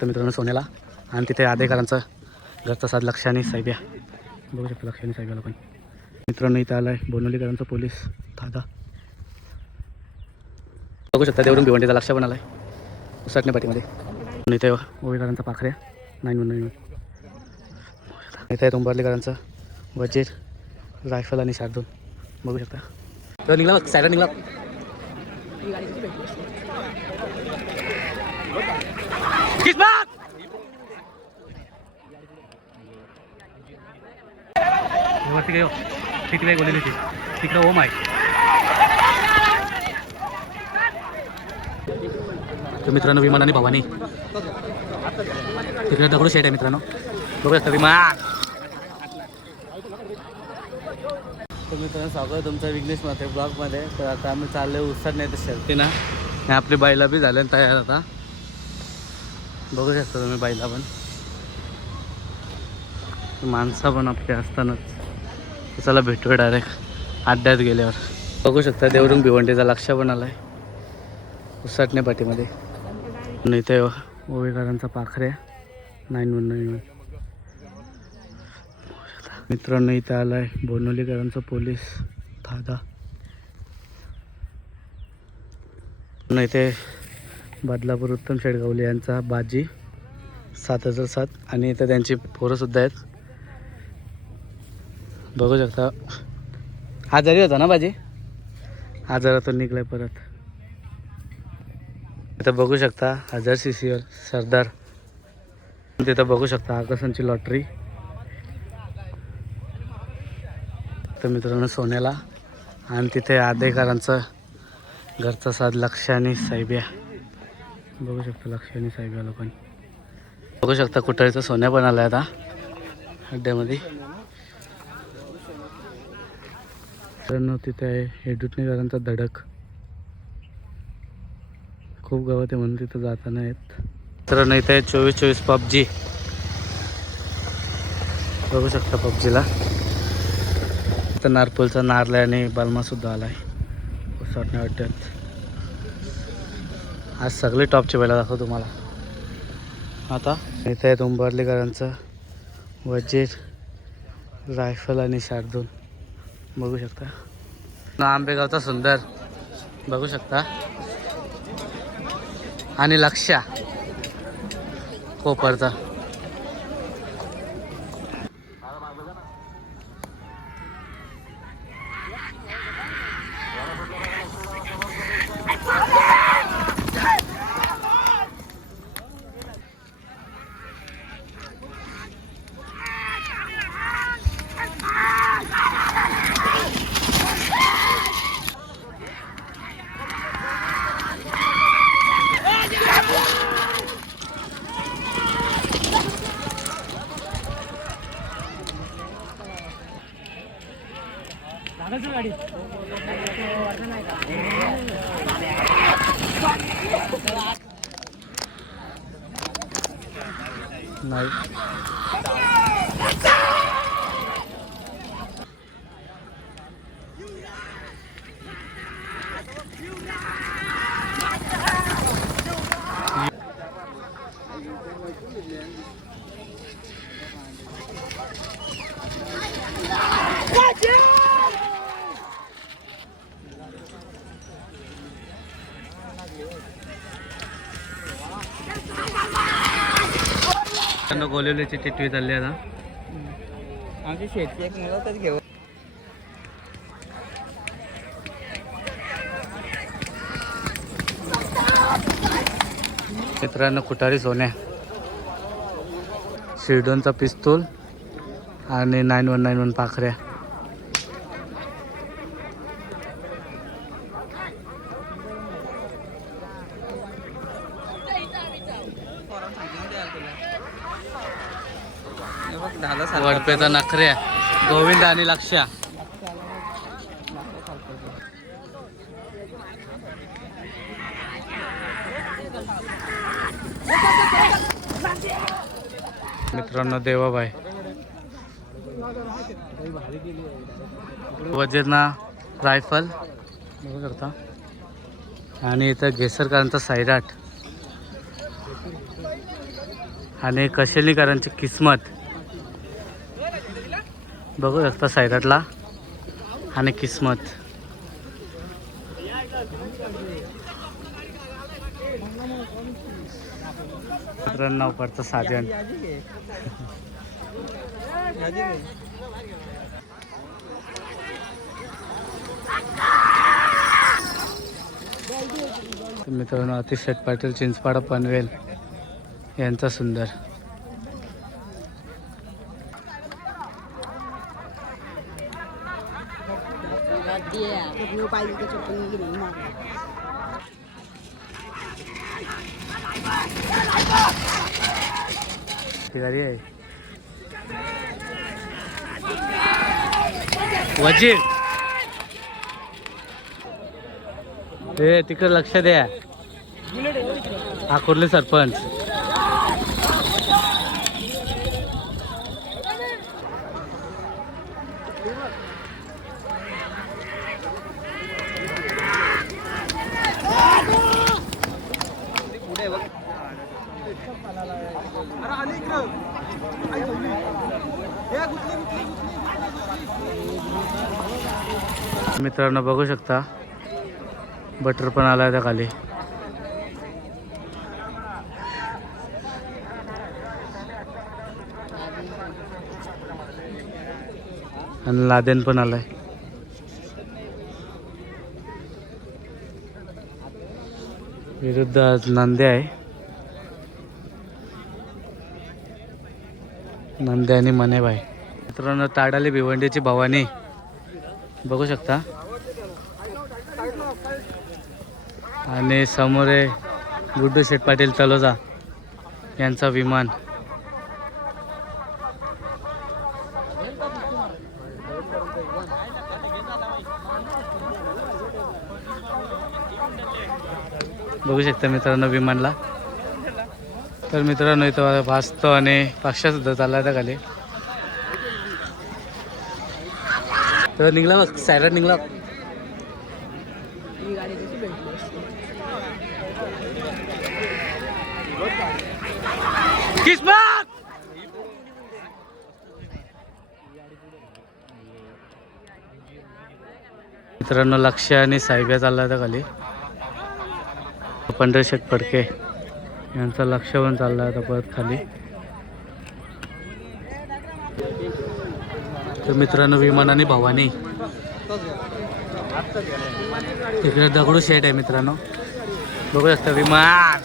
तर मित्रांनो सोन्याला. आणि तिथे आदेकरांचं घरचा साध लक्षाने साहेब्या बघू शकतो लक्षाने साहेब्याला पण. मित्रांनो इथं आला आहे बोनवलीकरांचा पोलीस थादा. बघू शकता देवरून भिवंडीचा लक्ष पण आला आहे उसटणे पाठीमध्ये इथे ओवीकरांचा पाखऱ्या. Nine one nine one. इथे आहे तुंबारलीकरांचं वजीर रायफल आणि शार्दून बघू शकता. तो निघला बघ सायडा निघला. किस्मत! वरती काय तिकडे बोललेली ती तिकडे ओम आहे. तर मित्रांनो विमान आणि भवानी. तिकडे दगडू शेट आहे मित्रांनो. बघू शकता विमान तर मित्रांनो स्वागत आहे तुमचं विघ्नेश माते ब्लॉगमध्ये. तर आता आम्ही चाललो उत्साह नाही तर शर्ती ना आपली बाईला बी झाले तयार आता. बघू शकता तुम्ही बाईला पण माणसं पण आपली असतानाच. चला भेटूया डायरेक्ट अड्ड्यात गेल्यावर. बघू शकता देवरुंग भिवंडीचा लक्ष पण आलाय. उसटणे पाठीमध्ये. नाही इथे ओवेकरांचा पाखरे नाईन वन नाईन वन. मित्रांनो इथं आलाय बोनोलीकरांचा पोलीस दादा नाही इथे बदलापूर उत्तम शेडगावले यांचा बाजी सात हजार सात. आणि इथं त्यांची पोरंसुद्धा आहेत. बघू शकता. आजारी होता ना बाजी? आजारातून निघलाय परत. इथं बघू शकता हजार सी सीवर सरदार. तिथं बघू शकता आकर्षणची लॉटरी. तर मित्रांनो सोन्याला. आणि तिथे आदेकरांचं घरचा साध लक्ष आणि साहेब्या बघू शकता लक्ष आणि साहेब्या लोकांनी. बघू शकता कुठळीचं सोन्या पण आलं आता अड्ड्यामध्ये. मित्रांनो तिथे आहे हेडुटणीकरांचा धडक. खूप गावात आहे म्हणून तिथं जाता नाही येत मित्रांनो इथे आहे चोवीस चोवीस पबजी. बघू शकता पबजीला. इथं नारपूलचा नारला आणि बालमासुद्धा आला आहे उसटण्या वाटत. आज सगळे टॉपचे बैला दाखव तुम्हाला. आता इथे आहे उंबरलीकरांचं वजीर रायफल आणि शार्दूल. बघू शकता. आंबेगावचा सुंदर. बघू शकता. आणि लक्ष्या. कोपरचा. नाही त्यांना गोलिवलीची टिटवी चालली आता. आमची शेती एक मुलं तर घेऊ. मित्रांनो कुठारी सोन्या. शिर्डोनचा पिस्तूल आणि नाईन वन नाईन वन पाखऱ्या. वडपेचा नखऱ्या गोविंद आणि लक्ष्या. मित्रांनो देवाबाई. वजीरना रायफल. शकता. आणि इथं घेसरकरांचा सायराट आणि कशेलीकरांची किस्मत. बघू शकता सायराटला आणि किस्मत. नाव पडतं साजन. मित्रांनो अतिशय पाटील चिंचपाडा पनवेल यांचा सुंदर. ती गाडी आहे. वजीर. ए तिकडे लक्ष द्या. हा कुर्ले सरपंच? मित्रांनो बघू शकता. बटर पण आला त्या खाली. आणि लादेन पण आलाय. विरुद्ध आज नांदे आहे. नांदे आणि मनेबाई. मित्रांनो ताडाली भिवंडीची भवानी. बघू शकता. आणि समोर आहे गुड्डू शेठ पाटील तलोजा यांचा विमान. बघू शकता मित्रांनो विमानला. तर मित्रांनो इथं भासतो आणि पक्षा सुद्धा चालला त्या खाली. तर निघला बघ सायरट निघला. किस्मत! मित्रांनो लक्ष आणि साहेब्या चालला होता खाली. पंढरशेठ फडके यांचा लक्ष पण चालला होता परत खाली. तर मित्रांनो विमान आणि भवानी. तिकडे दगडू शेट आहे मित्रांनो. बघू शकता विमान.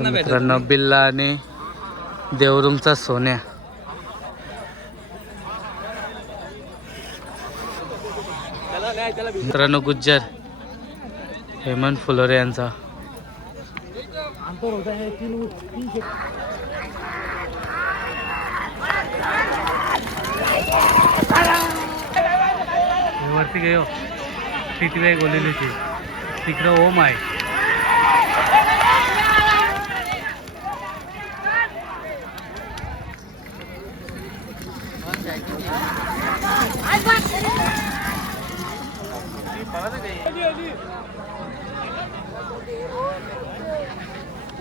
मित्रांनो बिल्ला आणि देवरुमचा सोन्या. मित्रांनो गुज्जर हेमंत फुलोरे यांचा. हे वरती गेलो तिथे काही बोललेली ती तिकडं ओम आहे.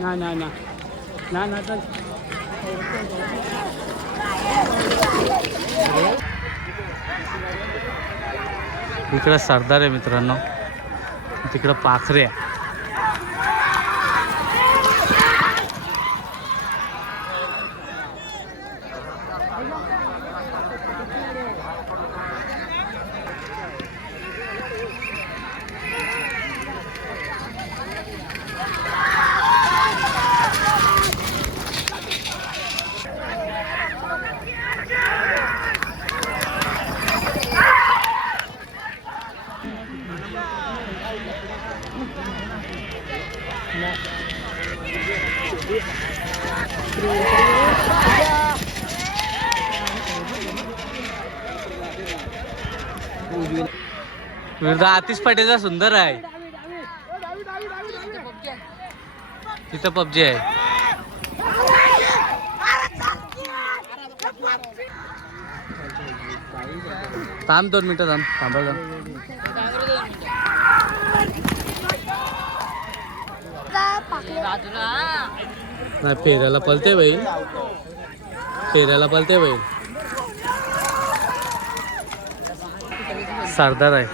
ना ना ना. ना ना तर इकडं सरदार आहे मित्रांनो. तिकडं पाखरे आहे. विरुद्ध आतिश पटेलचा सुंदर आहे. तिथं पबजी आहे. थांब दोन मिनटं थांब. थांबा नाही फेऱ्याला पलते बाई फेऱ्याला पलते बाई सरदार आहे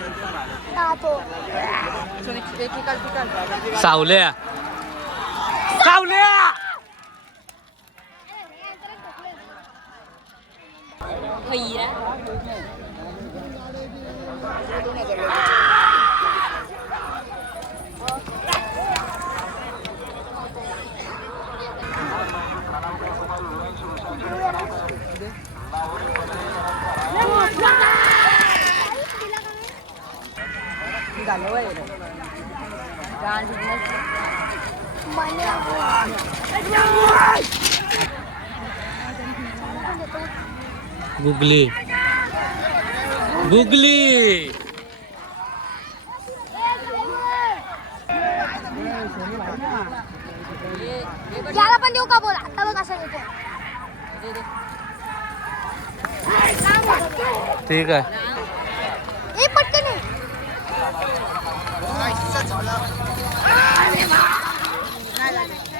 सावल्या सावल्या गुगली. गुगली. याला पण देऊ का बोल? आता बघ असं देतो ठीक आहे. ए पटकन ये. अरे याला देऊ का